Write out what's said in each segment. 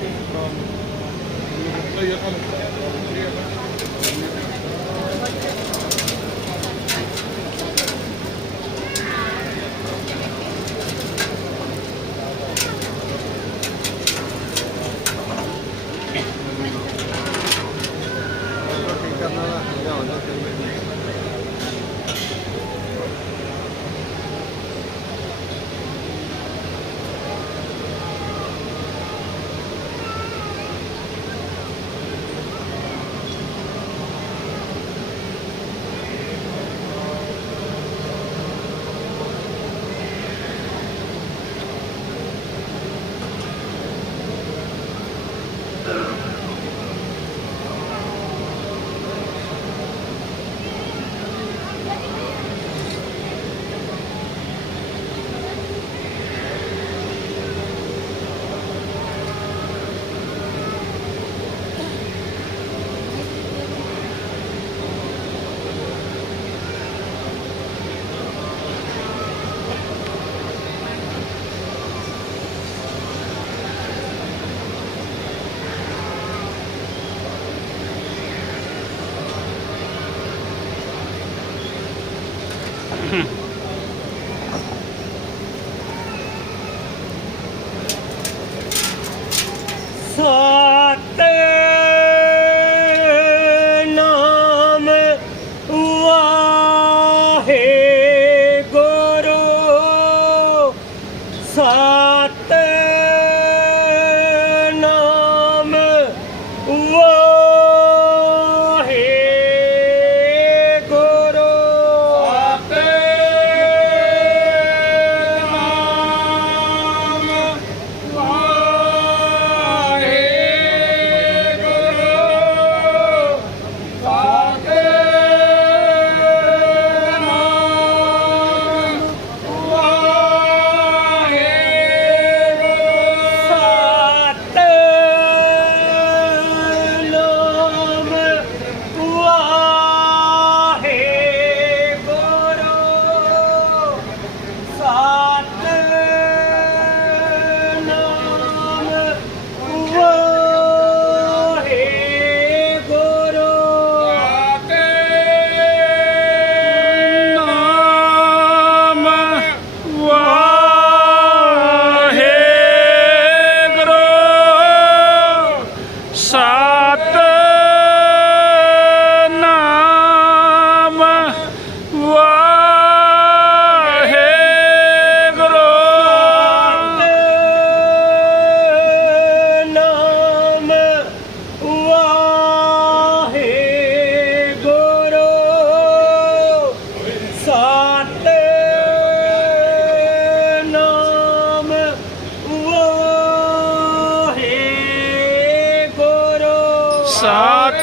ਸਤ ਸਤ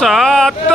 ਸਤ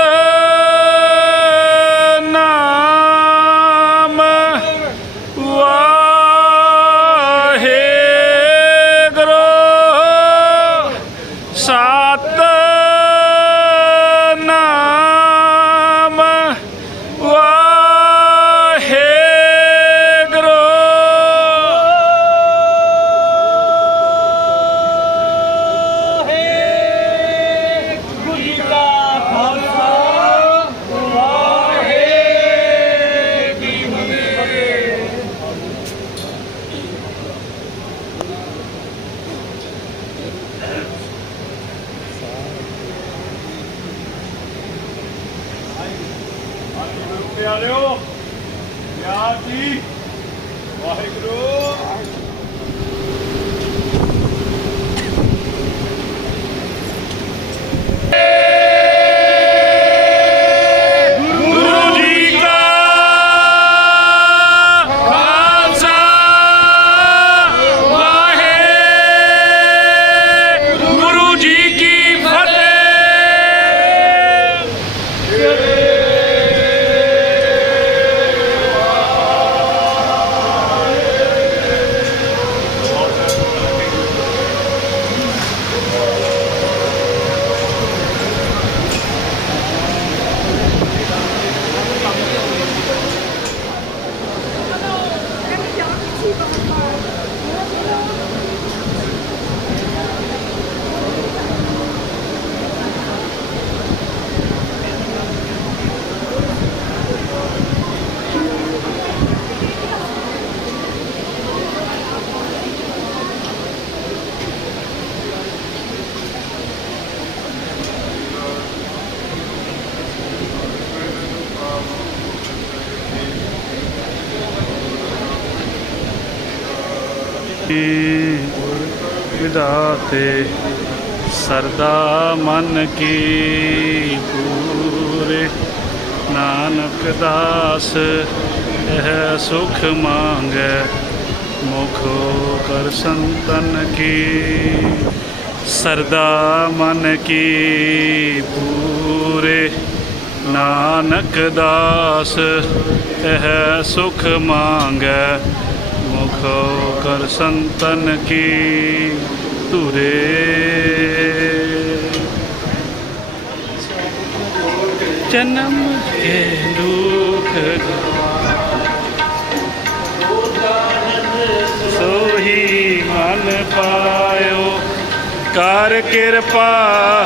ਪਿਆਰਿਓ ਪਿਆਰ ਜੀ ਵਾਹਿਗੁਰੂ। ਵਿਦਾਤੇ ਸਰਦਾ ਮਨ ਕੀ ਪੂਰੇ। ਨਾਨਕ ਦਾਸ, ਇਹ ਸੁਖ ਮੰਗੈ। ਮੁਖੋ ਕਰ ਸੰਤਨ ਕੀ। ਸਰਦਾ ਮਨ ਕੀ ਪੂਰੇ। ਨਾਨਕ ਦਾਸ, ਇਹ ਸੁਖ ਮੰਗੈ। ਮੁਖੋ ਕਰ ਸੰਤਨ ਕੀ। ਧੁਰੇ। ਜਨਮ ਕੇ ਦੁਖ ਸੋਹੀ ਮਨ ਪਾਇਓ, ਕਰ ਕਿਰਪਾ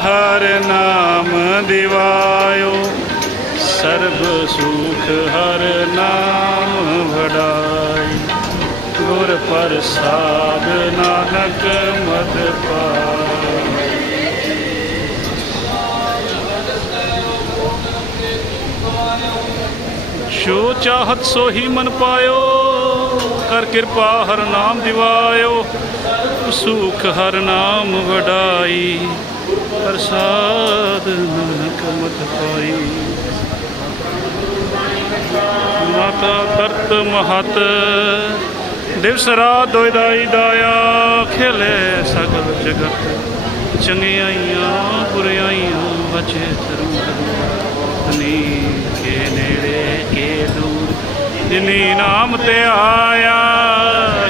ਹਰ ਨਾਮ ਦਿਵਾਇਓ। ਸਰਬ ਸੁਖ ਹਰ ਨਾਮ ਗੁਰ ਪ੍ਰਸਾਦ ਨਾਨਕ ਮਦ ਪਾਈ ਜੋ ਚਾਹਤ ਸੋ ਹੀ ਮਨ ਪਾਇਓ, ਕਰ ਕਿਰਪਾ ਹਰ ਨਾਮ ਦਿਵਾਇਓ, ਸੁਖ ਹਰ ਨਾਮ ਵਡਾਈ, ਪ੍ਰਸਾਦ ਨਾਨਕ ਮਤ ਪਾਈ। ਮਾਤਾ ਤਰਤ ਮਹਤ ਦਿਵਸ ਰਾਤ ਦੋਇਦਾਈ ਦਾਇਆ, ਖੇਲੇ ਸਗਲ ਜਗਤ। ਚੰਗਿਆਈਆਂ, ਬੁਰਿਆਈਆਂ, ਬਚੇ ਧਰਮ ਤਨੀ ਕੇ ਨੇੜੇ, ਕੇ ਦੂਰ। ਜਿਨੀ ਨਾਮ ਤੇ ਆਇਆ,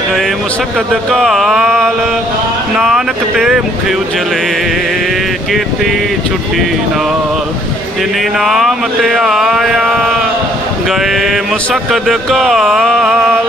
ਗਏ ਮੁਸਕਦ ਕਾਲ। ਨਾਨਕ ਤੇ ਮੁਖ ਉਜਲੇ, ਕੀਤੀ ਛੁੱਟੀ ਨਾਲ। ਜਿਨੀ ਨਾਮ ਤੇ ਆਇਆ, ਗਏ ਮੁਸਕਦ ਕਾਲ।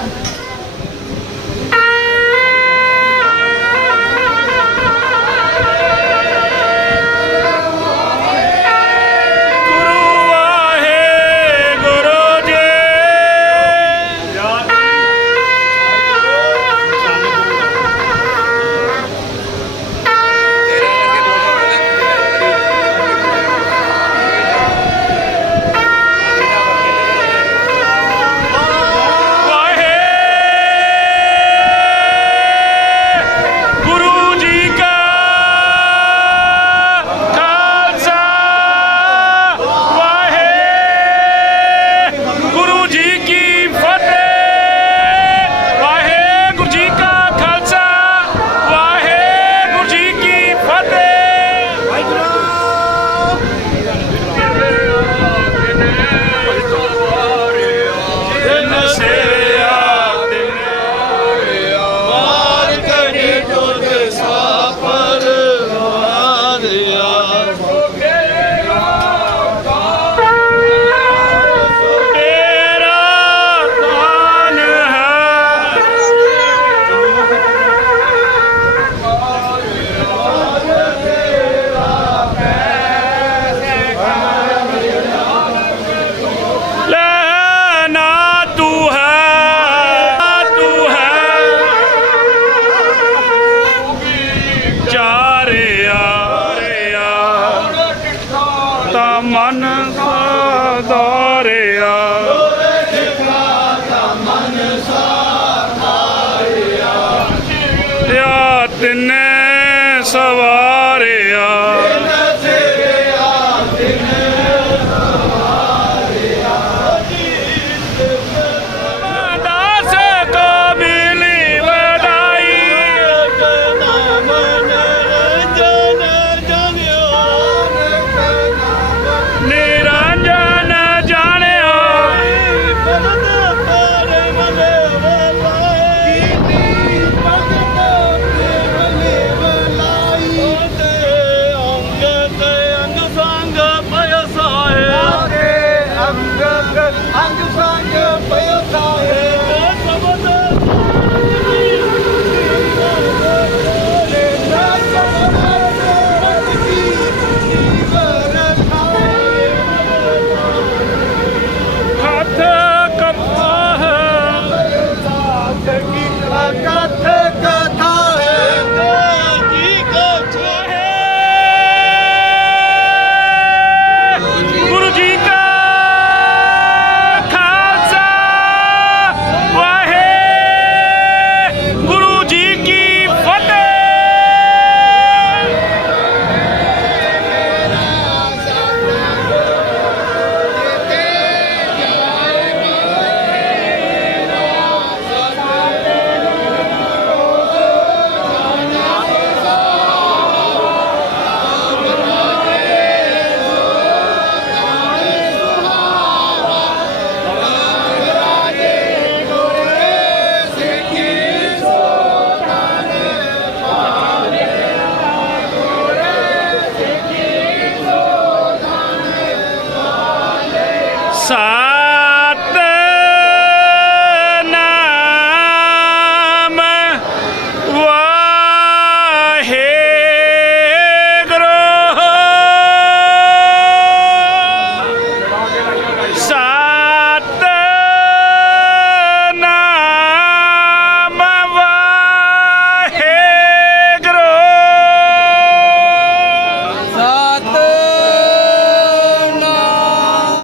ਸਵਾਰਿਆ।